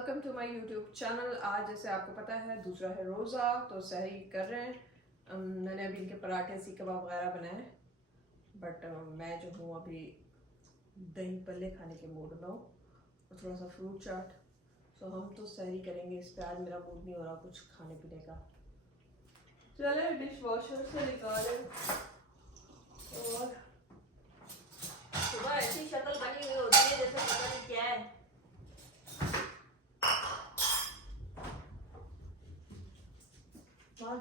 Welcome to my YouTube channel. आज जैसे आपको पता है दूसरा है रोज़ा, तो सहरी कर रहे हैं। मैंने अभी इनके पराठे सीख कबाब वगैरह बनाए, बट मैं जो हूँ अभी दही पल्ले खाने के मूड में हूँ और थोड़ा सा फ्रूट चाट। सो हम तो सहरी करेंगे इस पे। आज मेरा मूड नहीं हो रहा कुछ खाने पीने का। चले डिश वॉशर से निकाले और सुबह ऐसी शक्ल बनी हुई होती है जैसे पता नहीं क्या है।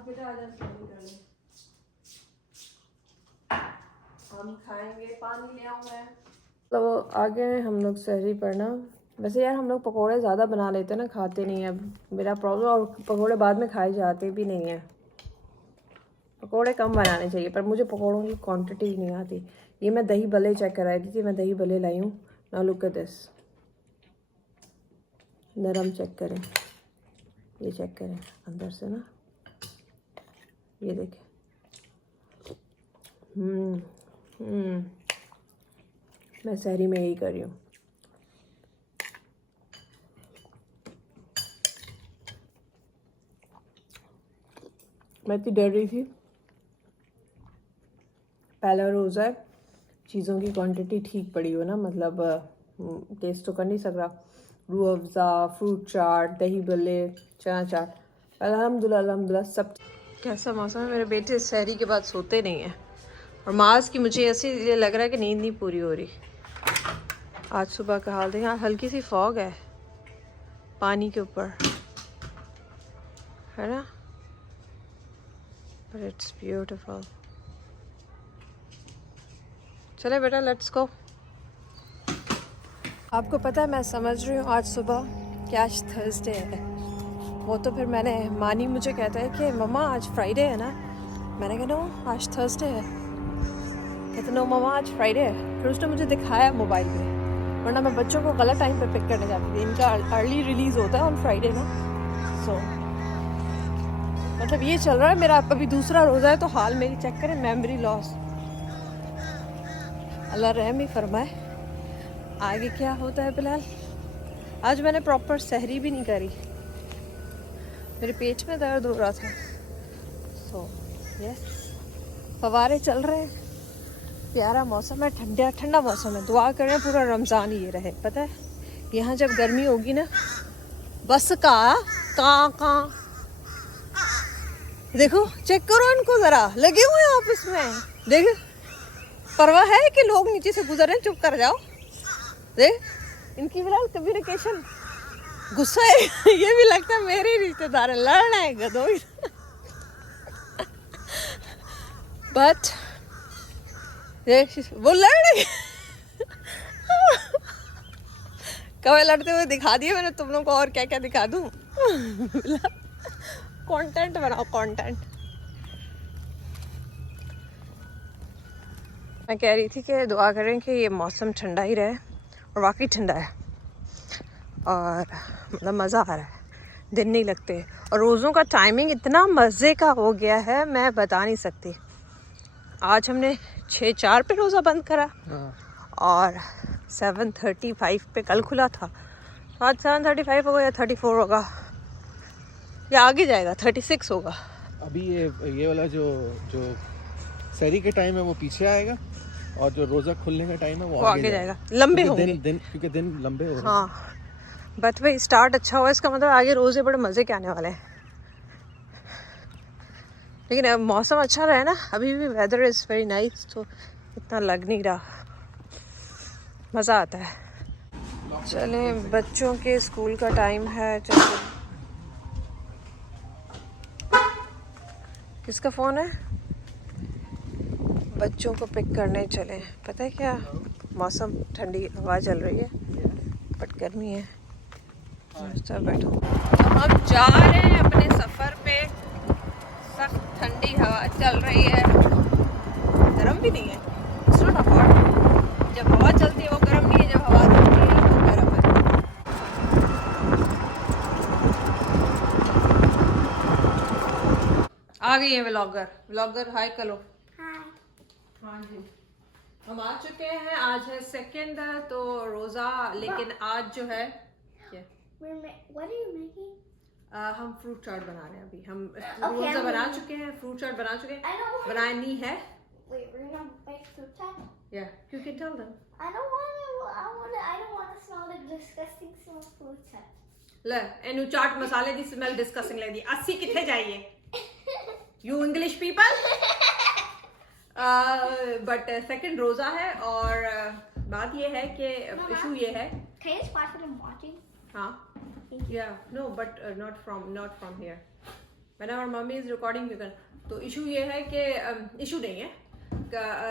बेटा आ जा, हम खाएंगे। पानी ले आऊं मैं। तो आ गए हम लोग सहरी पढ़ना। वैसे यार हम लोग पकोड़े ज़्यादा बना लेते हैं ना, खाते नहीं है मेरा प्रॉब्लम। और पकोड़े बाद में खाए जाते भी नहीं है। पकोड़े कम बनाने चाहिए, पर मुझे पकोड़ों की क्वांटिटी नहीं आती। ये मैं दही भल्ले चेक कराई थी, मैं दही भल्ले लाई हूँ। ना लुक एट दिस, नरम चेक करें, ये चेक करें अंदर से ना, ये देखें। मैं सहरी में यही कर रही हूँ। मैं इतनी डर रही थी, पहला रोज़ा है, चीज़ों की क्वांटिटी ठीक पड़ी हो ना, मतलब टेस्ट तो कर नहीं सक रहा। रूह अफ़ज़ा, फ्रूट चाट, दही भल्ले, चना चाट, अल्हम्दुलिल्लाह अल्हम्दुलिल्लाह सब। कैसा मौसम है। मेरे बेटे सहरी के बाद सोते नहीं हैं और माज की मुझे ऐसे ये लग रहा है कि नींद नहीं पूरी हो रही। आज सुबह का हाल देखें, यहाँ हल्की सी फॉग है पानी के ऊपर, है ना, बट इट्स ब्यूटीफुल। चले बेटा लेट्स गो। आपको पता है मैं समझ रही हूँ आज सुबह कि आज थर्सडे है। वो तो फिर मैंने मानी मुझे कहता है कि मम्मा आज फ्राइडे है ना। मैंने कहा नो आज थर्सडे है। कहते नो मम्मा आज फ्राइडे है। फिर उसने मुझे दिखाया मोबाइल पे, वरना मैं बच्चों को गलत टाइम पे पिक करने जाती थी। इनका अर्ली रिलीज़ होता है ऑन फ्राइडे ना। सो मतलब ये चल रहा है मेरा अभी दूसरा रोज़ा है, तो हाल मेरी चेक करें, मेमोरी लॉस। अल्लाह रहम ही फरमाए आगे क्या होता है। फिलहाल आज मैंने प्रॉपर सहरी भी नहीं करी, मेरे पेट में दर्द हो रहा था। सो यस, फवारे चल रहे हैं, प्यारा मौसम है, ठंडा ठंडा मौसम है। दुआ करें पूरा रमज़ान ये रहे। पता है यहाँ जब गर्मी होगी ना, बस का देखो चेक करो इनको, ज़रा लगे हुए हैं ऑफिस में। देख परवाह है कि लोग नीचे से गुजर रहे हैं, चुप कर जाओ। देख इनकी फिलहाल कम्युनिकेशन, गुस्सा है ये भी लगता है मेरे रिश्तेदार है, लड़ रहे हैं गधों। बट वो लड़ रहे कभी लड़ते हुए दिखा दिए मैंने तुम लोग को, और क्या क्या दिखा दूं। कंटेंट बनाओ कंटेंट। मैं कह रही थी कि दुआ करें कि ये मौसम ठंडा ही रहे, और वाकई ठंडा है और मतलब मज़ा आ रहा है, दिन नहीं लगते। और रोज़ों का टाइमिंग इतना मज़े का हो गया है मैं बता नहीं सकती। आज हमने 6:04 पे रोज़ा बंद करा और 7:35 पे कल खुला था। आज 7:35 होगा या 34 होगा या आगे जाएगा 36 होगा। अभी ये वाला जो सहरी के टाइम है वो पीछे आएगा, और जो रोज़ा खुलने का टाइम है वो आगे जाएगा। लंबे होंगे क्योंकि दिन लंबे हो रहे हैं। हाँ बट भाई स्टार्ट अच्छा हुआ, इसका मतलब आगे रोज़े बड़े मज़े के आने वाले हैं। लेकिन अब मौसम अच्छा रहे ना, अभी भी वेदर इज़ वेरी नाइस, तो इतना लग नहीं रहा, मज़ा आता है। चलें बच्चों के स्कूल का टाइम है। चलो किसका फ़ोन है? बच्चों को पिक करने चलें। पता है क्या, मौसम ठंडी हवा चल रही है बट गर्मी है। बैठो, हम जा रहे हैं अपने सफ़र पे। सख्त ठंडी हवा चल रही है, गर्म भी नहीं है, इट्स नॉट हॉट। जब हवा चलती है वो गर्म नहीं है, जब हवा चलती है वो गर्म है। आ गई है व्लॉगर हाय करो। हाँ जी, हम आ चुके हैं। आज है सेकंड तो रोज़ा, लेकिन आज जो है क्या What are you making? हम फ्रूट चाट बना रहे हैं अभी हम Okay, रोज़ा I'm बना ready. चुके हैं, फ्रूट चाट बना चुके हैं, I don't want. बनानी है। Wait, we're gonna make fruit tart. Yeah, you can tell them. I don't want to. I don't want to smell the disgusting smell of fruit tart. ले एनु चाट मसाले दी smell discussing लगी 80 किथे जाइए you English people. But second रोजा है और बात ये है कि इशू ये है। Can you just watch what I'm watching? हाँ yeah no but not from here whenever mommy is recording you can। तो इशू ये है कि इशू नहीं है।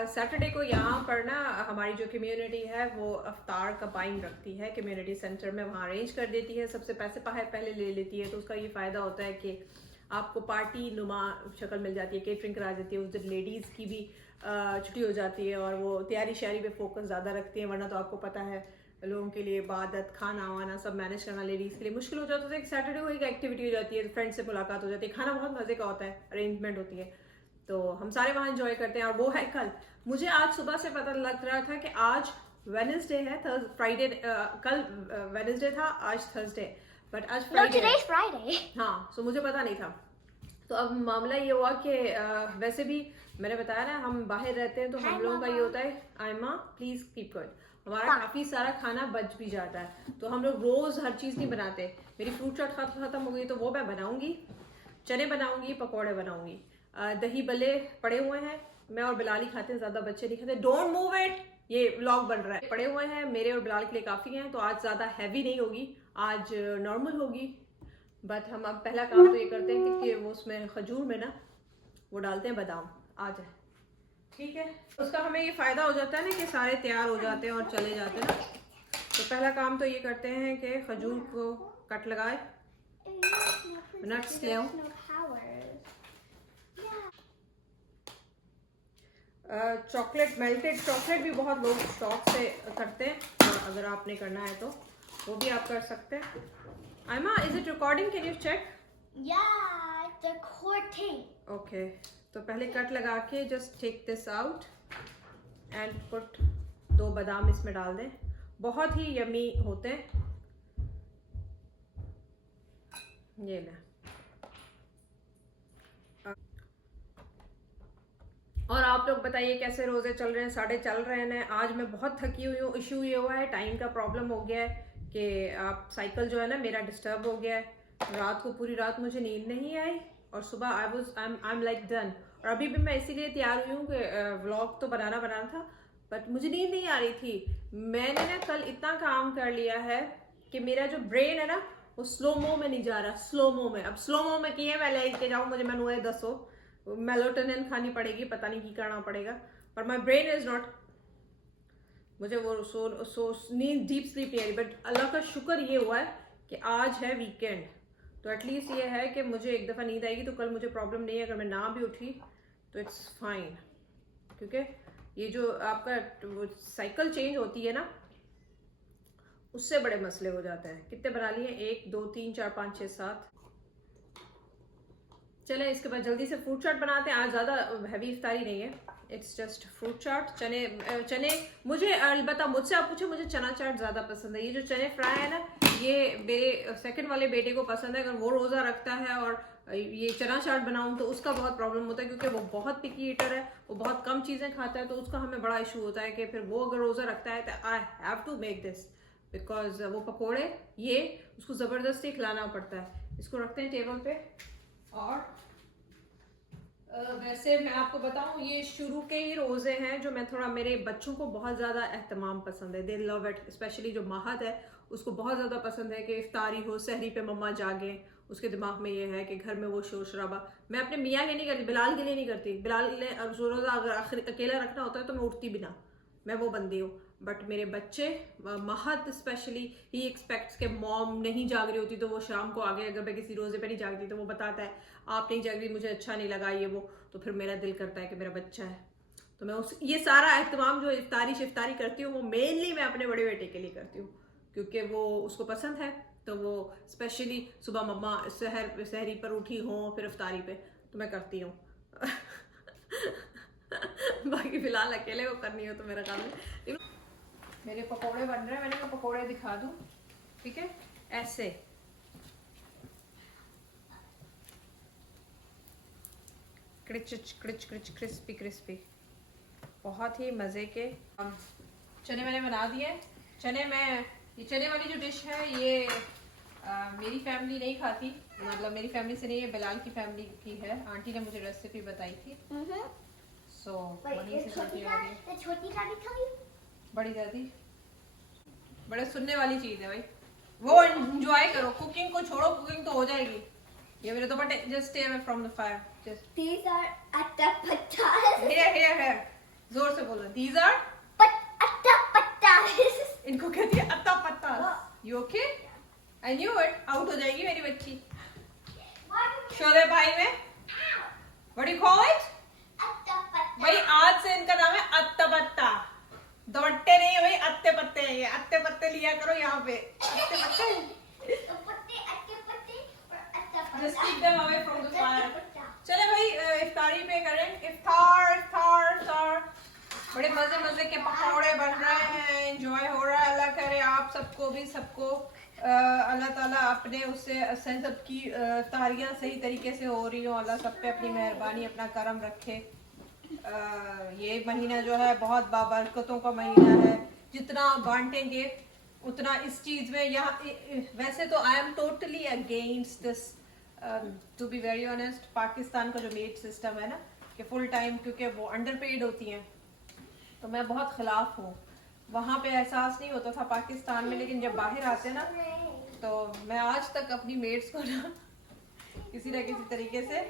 सैटरडे को यहाँ पर ना हमारी जो कम्युनिटी है वो अफ्तार का बाइंग रखती है कम्युनिटी सेंटर में, वहाँ अरेंज कर देती है, सबसे पैसे पहले ले लेती है। तो उसका ये फ़ायदा होता है कि आपको पार्टी नुमा शक्ल मिल जाती है, केटरिंग करा देती है। उस दिन लेडीज़ की भी छुट्टी हो जाती है और वो तैयारी शायरी पे फोकस ज़्यादा रखती है। वरना तो आपको पता है लोगों के लिए इबादत खाना वाना सब मैनेज करना लेडीज़ के लिए मुश्किल हो जाता है। एक सैटरडे को एक एक्टिविटी हो जाती है, फ्रेंड से मुलाकात हो जाती है, खाना बहुत मज़े का होता है, अरेंजमेंट होती है, तो हम सारे वहाँ एंजॉय करते हैं। और वो है कल। मुझे आज सुबह से पता लग रहा था कि आज वेडनेसडे है, फ्राइडे कल वेडनेसडे था, आज थर्सडे, बट आज No, फ्राइडे। today's Friday. हाँ, सो मुझे पता नहीं था। तो अब मामला ये हुआ कि वैसे भी मैंने बताया ना हम बाहर रहते हैं तो हम लोगों का ये होता है आयमा प्लीज कीप गुड, हमारा काफी सारा खाना बच भी जाता है। तो हम लोग रोज हर चीज नहीं बनाते। मेरी फ्रूट चाट खत्म हो गई तो वो मैं बनाऊंगी, चने बनाऊंगी, पकौड़े बनाऊंगी, दही बल्ले पड़े हुए हैं, मैं और बिलाल ही खाते हैं, ज्यादा बच्चे नहीं खाते। डोंट मूव इट, ये व्लॉग बन रहा है। पड़े हुए हैं मेरे और बिलाल के लिए काफी हैं, तो आज ज्यादा हैवी नहीं होगी, आज नॉर्मल होगी। बट हम अब पहला काम तो ये करते हैं कि वो उसमें खजूर में ना वो डालते हैं बादाम, आ जाए ठीक है। उसका हमें ये फ़ायदा हो जाता है ना कि सारे तैयार हो जाते हैं और चले जाते हैं ना। तो पहला काम तो ये करते हैं कि खजूर को कट लगाए, नट्स ले आऊं। चॉकलेट, मेल्टेड चॉकलेट भी बहुत लोग शौक से करते हैं, तो अगर आपने करना है तो वो भी आप कर सकते हैं। Aima, is it recording? Can you check? Yeah, it's recording. Okay, तो पहले कट लगा के just take this out and put 2 बादाम इसमें डाल दें, बहुत ही यमी होते हैं ये ना। और आप लोग बताइए कैसे रोजे चल रहे हैं? साढ़े चल रहे हैं। आज मैं बहुत थकी हुई हूँ। इशू ये हुआ है, टाइम का प्रॉब्लम हो गया है कि आप साइकिल जो है ना मेरा डिस्टर्ब हो गया है। रात को पूरी रात मुझे नींद नहीं आई और सुबह आई एम लाइक डन। और अभी भी मैं इसीलिए तैयार हुई हूँ कि व्लॉग तो बनाना था, बट मुझे नींद नहीं आ रही थी। मैंने ना कल इतना काम कर लिया है कि मेरा जो ब्रेन है ना वो स्लो मो में नहीं जा रहा, स्लो मो में। अब स्लो मो में किए मैं लेके जाऊँ, मुझे मैनू ये दसो, मेलाटोनिन खानी पड़ेगी, पता नहीं की करना पड़ेगा, पर माई ब्रेन इज नॉट, मुझे वो सो नींद डीप स्लीप नहीं आ रही। बट अल्लाह का शुक्र ये हुआ है कि आज है वीकेंड, तो एटलीस्ट ये है कि मुझे एक दफ़ा नींद आएगी तो कल मुझे प्रॉब्लम नहीं है। अगर मैं ना भी उठी तो इट्स फाइन, क्योंकि ये जो आपका साइकिल चेंज होती है ना उससे बड़े मसले हो जाते हैं। कितने बना लिए? 1 2 3 4 5 6 7। चले इसके बाद जल्दी से फ्रूट चाट बनाते हैं। आज ज़्यादा हैवी इफ्तारी नहीं है, इट्स जस्ट फ्रूट चाट। चने मुझे अलबत्ता मुझसे आप पूछे, मुझे चना चाट ज़्यादा पसंद है। ये जो चने फ्राई है ना ये मेरे सेकंड वाले बेटे को पसंद है। अगर वो रोज़ा रखता है और ये चना चाट बनाऊं तो उसका बहुत प्रॉब्लम होता है, क्योंकि वो बहुत पिकी ईटर है, वो बहुत कम चीज़ें खाता है, तो उसका हमें बड़ा इशू होता है कि फिर वो अगर रोज़ा रखता है तो I have to make this, because वो पकोड़े ये उसको ज़बरदस्ती खिलाना पड़ता है। इसको रखते हैं टेबल पे। और वैसे मैं आपको बताऊं ये शुरू के ही रोज़े हैं जो मैं थोड़ा, मेरे बच्चों को बहुत ज़्यादा एहतमाम पसंद है, दे लव इट। स्पेशली जो महद है उसको बहुत ज़्यादा पसंद है कि इफ्तारी हो, सहरी पे मम्मा जागे। उसके दिमाग में ये है कि घर में वो शोर शराबा। मैं अपने मियाँ के नहीं करती, बिलाल के लिए नहीं करती। बिलाल ने रोज़ा अगर आखिर अकेला रखना होता है तो मैं उठती भी ना, मैं वो बंदी हूँ। बट मेरे बच्चे, महद स्पेशली, ही एक्सपेक्ट्स के मॉम नहीं जाग रही होती तो वो शाम को आगे, अगर मैं किसी रोज़े पे नहीं जागती तो वो बताता है आप नहीं जाग रही, मुझे अच्छा नहीं लगा ये वो। तो फिर मेरा दिल करता है कि मेरा बच्चा है, तो मैं उस ये सारा एहतमाम जो इफ्तारी करती हूँ वो मेनली मैं अपने बड़े बेटे के लिए करती हूँ, क्योंकि वो उसको पसंद है। तो वो स्पेशली सुबह मम्मा सहरी पर उठी हों फिर इफ्तारी पे तो मैं करती हूँ। बाकी फिलहाल अकेले को करनी हो तो मेरा काम है। मेरे पकोड़े बन रहे हैं, मैंने कहा पकोड़े दिखा दूँ, ठीक है। ऐसे क्रिच क्रिच क्रिच क्रिस्पी क्रिस्पी, बहुत ही मज़े के। चने मैंने बना दिए। ये चने वाली जो डिश है ये मेरी फैमिली नहीं खाती, मतलब मेरी फैमिली से नहीं है, बिलाल की फैमिली की है। आंटी ने मुझे रेसिपी बताई थी, सो वहीं से सब्जी आ गई। छोटी दादी खाई, बड़ी दादी बड़े सुनने वाली चीज है भाई, वो एंजॉय करो। कुकिंग को छोड़ो, कुकिंग तो हो जाएगी। ये मेरे दुपट्टे, just stay away from the fire, just these are atta pattas, here जोर से बोलो, these are atta pattas, इनको कहती है अत्ता पत्ता। You okay? I knew it, out हो जाएगी मेरी बच्ची। शोले भाई में what do you call it? atta pattas, भाई आज से इनका नाम है अत्ता पत्ता, दुपट्टे नहीं है भाई, अत्ते पत्ते हैं ये। अत्ते पत्ते लिया करो यहाँ पे, अत्ते पत्ते। Just keep them away from the fire. चले भाई इफ्तारी पे करें, इफ्तार। बड़े मजे के पकौड़े बन रहे हैं, एंजॉय हो रहा है। अल्लाह करे आप सबको भी, अल्लाह ताला अपने उससे सबकी तारियां सही तरीके से हो रही हो। अल्लाह सब पे अपनी मेहरबानी, अपना करम रखे। ये महीना जो है बहुत बाबरकतों का महीना है। जितना बांटेंगे उतना इस चीज में, यहाँ वैसे तो I am totally against this, to be very honest. Pakistan का जो मेड सिस्टम है ना, कि फुल टाइम, क्योंकि वो अंडरपेड होती हैं, तो मैं बहुत खिलाफ हूँ। वहाँ पे एहसास नहीं होता था पाकिस्तान में, लेकिन जब बाहर आते ना, तो मैं आज तक अपनी मेड्स को ना किसी न किसी तरीके से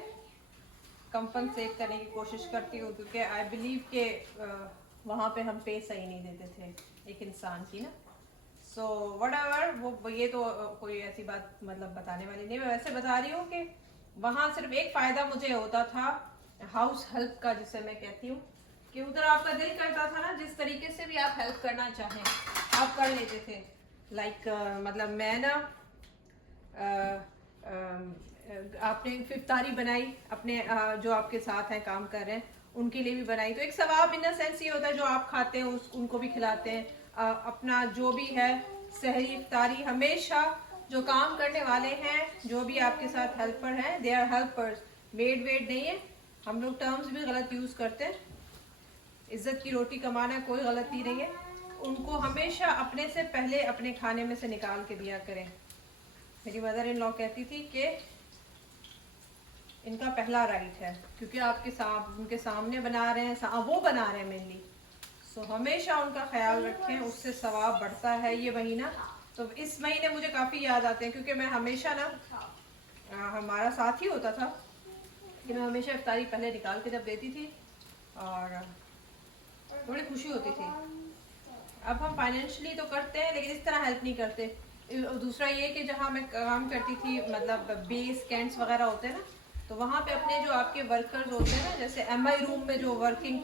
कंपनसेट करने की कोशिश करती हूँ, क्योंकि आई बिलीव के वहाँ पे हम पे सही नहीं देते थे एक इंसान की ना। सो व्हाटएवर, वो ये तो कोई ऐसी बात मतलब बताने वाली नहीं। मैं वैसे बता रही हूँ कि वहाँ सिर्फ एक फ़ायदा मुझे होता था हाउस हेल्प का, जिसे मैं कहती हूँ कि उधर आपका दिल करता था ना, जिस तरीके से भी आप हेल्प करना चाहें आप कर लेते थे। लाइक मतलब मैं ना आपने इफ्तारी बनाई, अपने जो आपके साथ हैं काम कर रहे हैं उनके लिए भी बनाई, तो एक सवाब इन द सेंस ये होता है, जो आप खाते हैं उनको भी खिलाते हैं। अपना जो भी है सहरी इफ्तारी, हमेशा जो काम करने वाले हैं, जो भी आपके साथ हेल्पर हैं, दे आर हेल्पर्स, मेड वेड नहीं है। हम लोग टर्म्स भी गलत यूज़ करते हैं। इज्जत की रोटी कमाना कोई गलती नहीं है। उनको हमेशा अपने से पहले अपने खाने में से निकाल के दिया करें। मेरी मदर इन लॉ कहती थी कि इनका पहला राइट है, क्योंकि आपके उनके सामने बना रहे हैं, वो बना रहे हैं मेनली। सो हमेशा उनका ख्याल रखें, उससे सवाब बढ़ता है ये महीना। तो इस महीने मुझे काफ़ी याद आते हैं, क्योंकि मैं हमेशा ना हमारा साथ ही होता था कि मैं हमेशा इफ्तारी पहले निकाल के जब देती थी और बड़ी खुशी होती थी। अब हम फाइनेंशियली तो करते हैं, लेकिन इस तरह हेल्प नहीं करते। दूसरा ये कि जहाँ मैं काम करती थी, मतलब बेस कैंट्स वगैरह होते हैं ना, तो वहाँ पे अपने जो आपके वर्कर्स होते हैं ना, जैसे MI रूम में जो वर्किंग,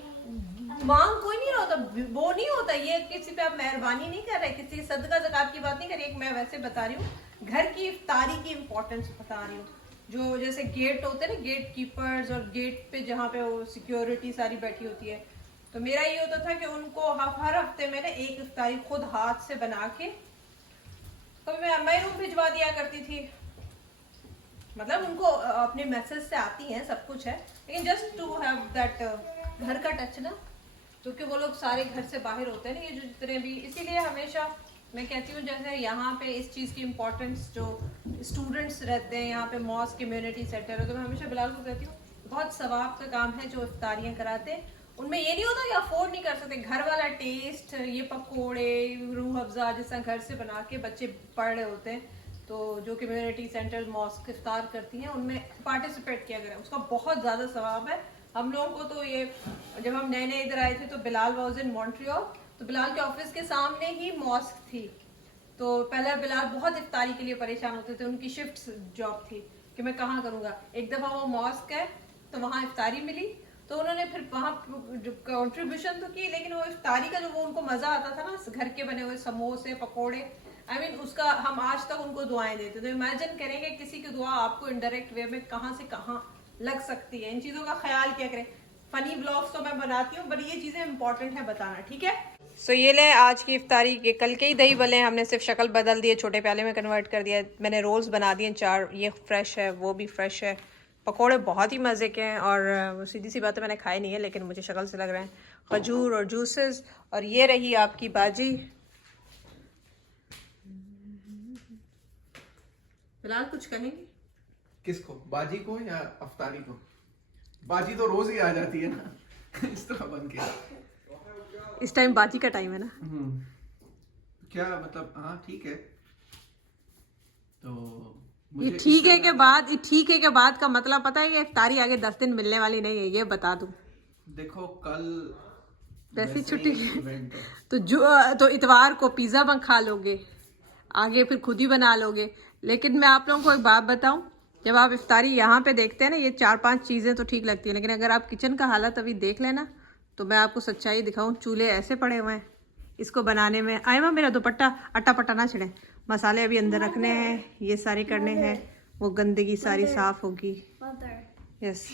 मांग कोई नहीं होता, वो नहीं होता। ये किसी पे आप मेहरबानी नहीं कर रहे, किसी सदका ज़कात की बात नहीं कर रही। मैं वैसे बता रही हूँ घर की इफ्तारी की इम्पोर्टेंस बता रही हूँ। जो जैसे गेट होते हैं ना, गेट कीपर्स, और गेट पे जहाँ पे वो सिक्योरिटी सारी बैठी होती है, तो मेरा ये होता था कि उनको हर हफ्ते मैंने एक इफ्तारी खुद हाथ से बना के, कभी मैं MI रूम भिजवा दिया करती थी। मतलब उनको अपने मैसेज से आती हैं, सब कुछ है, लेकिन जस्ट टू हैव दैट घर का टच ना, क्योंकि वो लोग सारे घर से बाहर होते हैं ना, ये जो जितने भी। इसीलिए हमेशा मैं कहती हूँ, जैसे यहाँ पे इस चीज़ की इम्पोर्टेंस, जो स्टूडेंट्स रहते हैं यहाँ पे, मॉस्क कम्युनिटी सेंटर है, तो मैं हमेशा बिलाल को कहती हूँ बहुत सवाब का काम है जो इफ्तारियाँ कराते हैं। उनमें ये नहीं होता कि अफोर्ड नहीं कर सकते, घर वाला टेस्ट, ये पकोड़े, रूह अफ़ज़ा जिस तरह घर से बना के बच्चे पढ़ रहे होते हैं, तो जो कम्युनिटी सेंटर मॉस्क इफ्तार करती हैं उनमें पार्टिसिपेट किया करें, उसका बहुत ज़्यादा सवाब है। हम लोगों को तो ये, जब हम नए नए इधर आए थे तो बिलाल वाज इन मॉन्ट्रियल, तो बिलाल के ऑफिस के सामने ही मॉस्क थी। तो पहले बिलाल बहुत इफ्तारी के लिए परेशान होते थे, उनकी शिफ्ट जॉब थी कि मैं कहाँ करूँगा। एक दफ़ा वो मॉस्क है तो वहाँ इफ्तारी मिली, तो उन्होंने फिर वहाँ कंट्रीब्यूशन तो की, लेकिन वो इफ्तारी का जो वो उनको मज़ा आता था ना, घर के बने हुए समोसे पकोड़े, I mean, उसका हम आज तक उनको दुआएं देते। तो इमेजिन करेंगे किसी की दुआ आपको इनडायरेक्ट वे में कहाँ से कहाँ लग सकती है। इन चीज़ों का ख्याल किया करें। फनी ब्लॉग्स तो मैं बनाती हूँ, बट ये चीज़ें इंपॉर्टेंट है बताना, ठीक है। सो ये ले आज की इफ्तारी के कल के ही दही भले हमने सिर्फ शक्ल बदल दी है, छोटे प्याले में कन्वर्ट कर दिया। मैंने रोल्स बना दिए 4, ये फ्रेश है वो भी फ्रेश है। पकोड़े बहुत ही मज़े के हैं और सीधी सी बात है मैंने खाए नहीं है लेकिन मुझे शक्ल से लग रहे हैं। खजूर और जूसेस। और ये रही आपकी बाजी। फिलहाल कुछ कहेंगे? किसको, बाजी को या अफ्तारी को? बाजी तो रोज ही आ जाती है ना इस तरह बन के। इस टाइम बाजी का टाइम है ना। क्या मतलब, हाँ ठीक है। तो ये ठीक है के बाद, ये ठीक है के बाद का मतलब पता है कि इफ्तारी आगे 10 दिन मिलने वाली नहीं है, ये बता दूं। देखो कल वैसी छुट्टी तो इतवार को पिज्जा बन खा लोगे, आगे फिर खुद ही बना लोगे। लेकिन मैं आप लोगों को एक बात बताऊं, जब आप इफ्तारी यहाँ पे देखते हैं ना, ये 4-5 चीज़ें तो ठीक लगती हैं, लेकिन अगर आप किचन का हालत अभी देख लेना तो मैं आपको सच्चाई दिखाऊं। चूल्हे ऐसे पड़े हुए हैं इसको बनाने में। आयमा मेरा दुपट्टा अट्टा पट्टा ना छिड़े। मसाले अभी अंदर रखने हैं, ये सारे करने हैं, वो गंदगी सारी साफ होगी। यस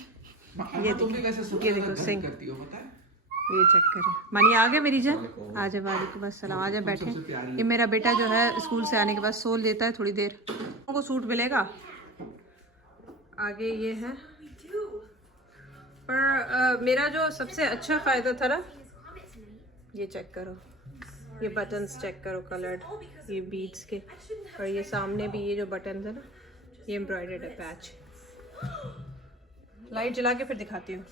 ये देखो सिंक, ये चेक करें। मानी आ गया मेरी जान, आ जा। वालेकुम अस्सलाम, आ जा बैठे। ये मेरा बेटा जो है स्कूल से आने के बाद सो लेता है थोड़ी देर, को सूट मिलेगा। आगे ये है पर मेरा जो सबसे अच्छा फ़ायदा था ना, ये चेक करो, ये बटन्स चेक करो कलर्ड, ये बीड्स के। और ये सामने भी ये जो बटन है ना, ये एम्ब्रॉयडर्ड है पैच। लाइट जला के फिर दिखाती हूँ।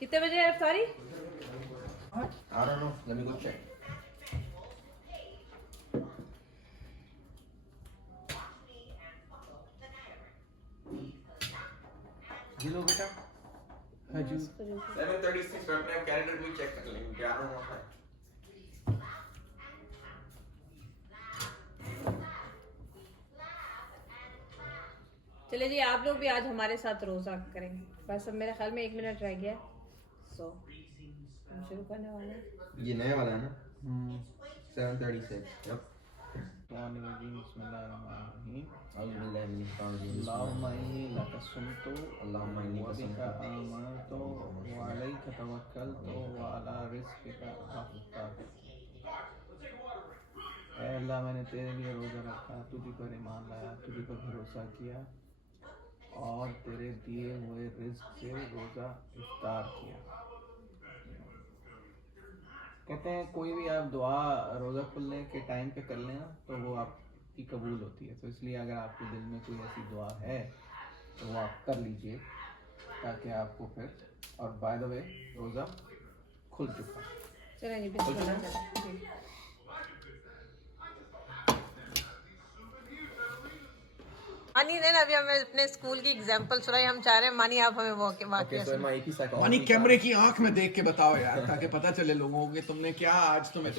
कितने बजे है इफ्तारी? I don't know. Let me go check. ये लो बेटा। हाजू 7:36 मैं अपने कैलेंडर भी चेक कर लेंगे, क्या होना है। चले जी, आप लोग भी आज हमारे साथ रोज़ा करेंगे। बस अब मेरे ख्याल में 1 मिनट रह गया। सो हम शुरू करने वाले हैं। ये नया वाला है ना 7:36। यप। अल्लाह मैंने तेरे लिए रोज़ा रखा, तुझी पर ईमान लाया, तुझी पर भरोसा किया और तेरे दिए हुए रिज़्क से रोज़ा इफ्तार किया। कहते हैं कोई भी आप दुआ रोज़ा खुलने के टाइम पे कर लेना तो वो आपकी कबूल होती है। तो इसलिए अगर आपके दिल में कोई ऐसी दुआ है तो वो आप कर लीजिए ताकि आपको फिर, और बाय द वे रोज़ा खुल चुका है। चलें जी, बिस्मिल्लाह। मानी ने ना अभी हमें अपने स्कूल की एग्जांपल सुनाई, हम चाह रहे हैं मानी आप हमें वाकया सुनाओ। मानी कैमरे की आंख में देख के बताओ यार, ताकि पता चले लोगों को कि तुमने क्या आज तुम्हें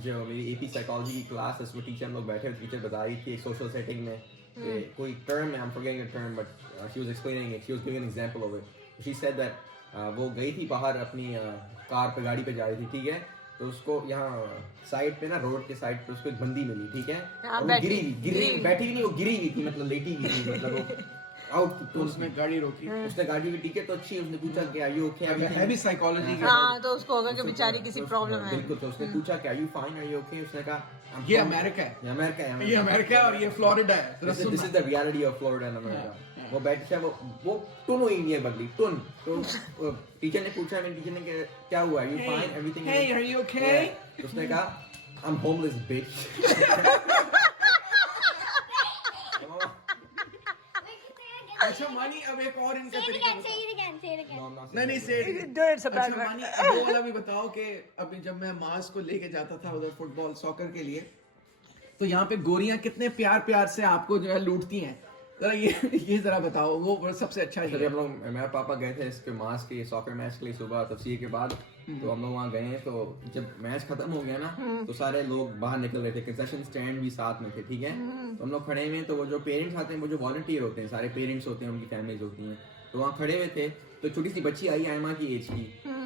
जो मेरी एपी साइकोलॉजी की क्लास है उसमें टीचर हम लोग बैठे, टीचर बता रही थी सोशल सेटिंग में कि कोई टर्म है, I am forgetting the term but she was explaining it, she was giving an example of it. She said that वो गई थी बाहर अपनी कार पे, गाड़ी पे जा रही थी, ठीक है, तो उसको यहाँ साइड पे ना, रोड के साइड पे उसको एक बंदी मिली, ठीक है, और वो गिरी बैठी भी नहीं, वो गिरी हुई थी, मतलब लेटी हुई थी, मतलब वो आउट। तो उसने गाड़ी रोकी, उसने गाड़ी भी, ठीक है, तो अच्छी, उसने पूछा कि आर यू ओके, है भी साइकोलॉजी का। हाँ, तो उसको होगा कि बेचारी किसी प्रॉब्लम है। बिल्कुल, तो उसने पूछा कि are you fine, are you okay, उसने कहा ये अमेरिका है, ये अमेरिका है, ये अमेरिका है और ये फ्लोरिडा है। This is the reality of Florida and America. वो बैठ वो टुन हुई नहीं है, बदली टुन। तो टीचर ने पूछा, मेरे टीचर ने क्या हुआ, are you fine, everything, hey are you okay? उसने कहा आई एम होमलेस बिच। अच्छा मानी, अब एक और इनका तरीका Say it again. नहीं से अच्छा मानी, अब वो वाला भी बताओ कि अभी जब मैं मास को लेके जाता था उधर फुटबॉल सॉकर के लिए, तो यहाँ पे गोरियां कितने प्यार प्यार से आपको जो है लूटती हैं, जरा ये जरा बताओ, वो सबसे अच्छा है। हम लोग, मेरे पापा गए थे इसके मास के सॉकर मैच के लिए सुबह तफसीर के बाद, तो हम लोग वहाँ गए, तो जब मैच खत्म हो गया ना, तो सारे लोग बाहर निकल रहे थे, कंसेशन स्टैंड भी साथ में थे, ठीक है, तो हम लोग खड़े हुए, तो वो जो पेरेंट्स आते हैं, वो जो वॉलंटियर होते हैं, सारे पेरेंट्स होते हैं, उनकी फैमिलीज होती हैं, तो वहाँ खड़े हुए थे, तो छोटी सी बच्ची आई आयमा की एज की,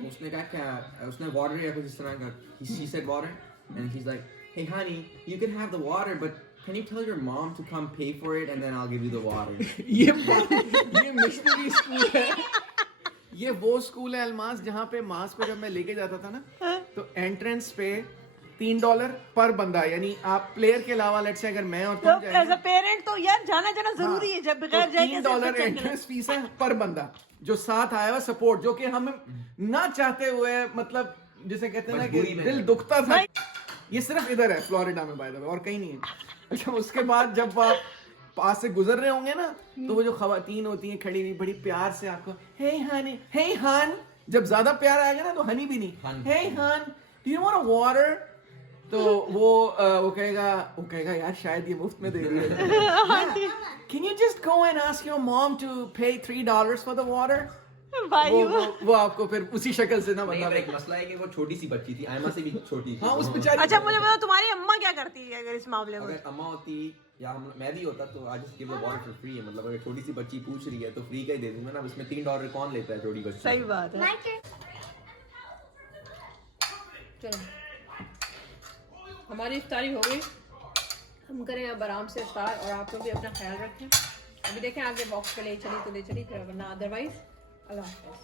उसने कहा क्या, उसने वाटर या कुछ इस तरह का, she said water and she's like, hey honey, you can have the water but can you tell your mom to come pay for it and then I'll give you the water. ये missionary school है। ये वो school है अल्मास जहाँ पे मास पे जब मैं लेके जाता था ना तो एंट्रेंस पे $3 पर बंदा, यानी आप प्लेयर के अलावा लेट्स से अगर मैं और तो तुम एज अ जाएंगे पेरेंट तो यार जाना जरूरी है, जब बगैर जाए कैसे $3 बच्चा एंट्रेंस फीस है पर बंदा जो साथ आया हुआ सपोर्ट, जो कि हम ना चाहते हुए मतलब जिसे कहते हैं ना कि मजबूरी में दिल है। दुखता था। ये सिर्फ इधर है फ्लोरिडा में बाय द वे, और कहीं नहीं है। अच्छा उसके बाद जब आप पास से गुजर रहे होंगे ना तो वो जो खवातीन होती हैं खड़ी हुई बड़ी प्यार से आपको हे हनी, हे हन, जब ज्यादा प्यार आएगा ना तो हनी भी नहीं, हन। हे हन do you want a water, तो वो कहेगा यार शायद ये मुफ्त में दे रही है। Can you just go and ask your mom to pay $3 for the water. भाई वो आपको फिर उसी शक्ल से ना नहीं, बंदा पर एक मसला है कि वो छोटी सी बच्ची थी, आयमा से भी छोटी थी। हाँ उस बेचारी अच्छा मुझे बताओ तुम्हारी अम्मा क्या करती है अगर इस मामले में? अगर अम्मा होती या मैं भी होता तो आज give the water for free है, मतलब अगर छोटी सी बच्ची पूछ रही है तो फ्री का ही दे दूंगा ना। इसमें $3 कौन लेता है छोटी बच्ची? सही बात है। My turn. चलो हमारी इफ्तारी हो गई, हम करें अब आराम से इफ्तार, और आप लोग भी अपना ख्याल रखें। अभी देखें आगे बॉक्स पे ले चली तो ले चली, फिर वरना अदरवाइज अल्लाह हाफ़िज़।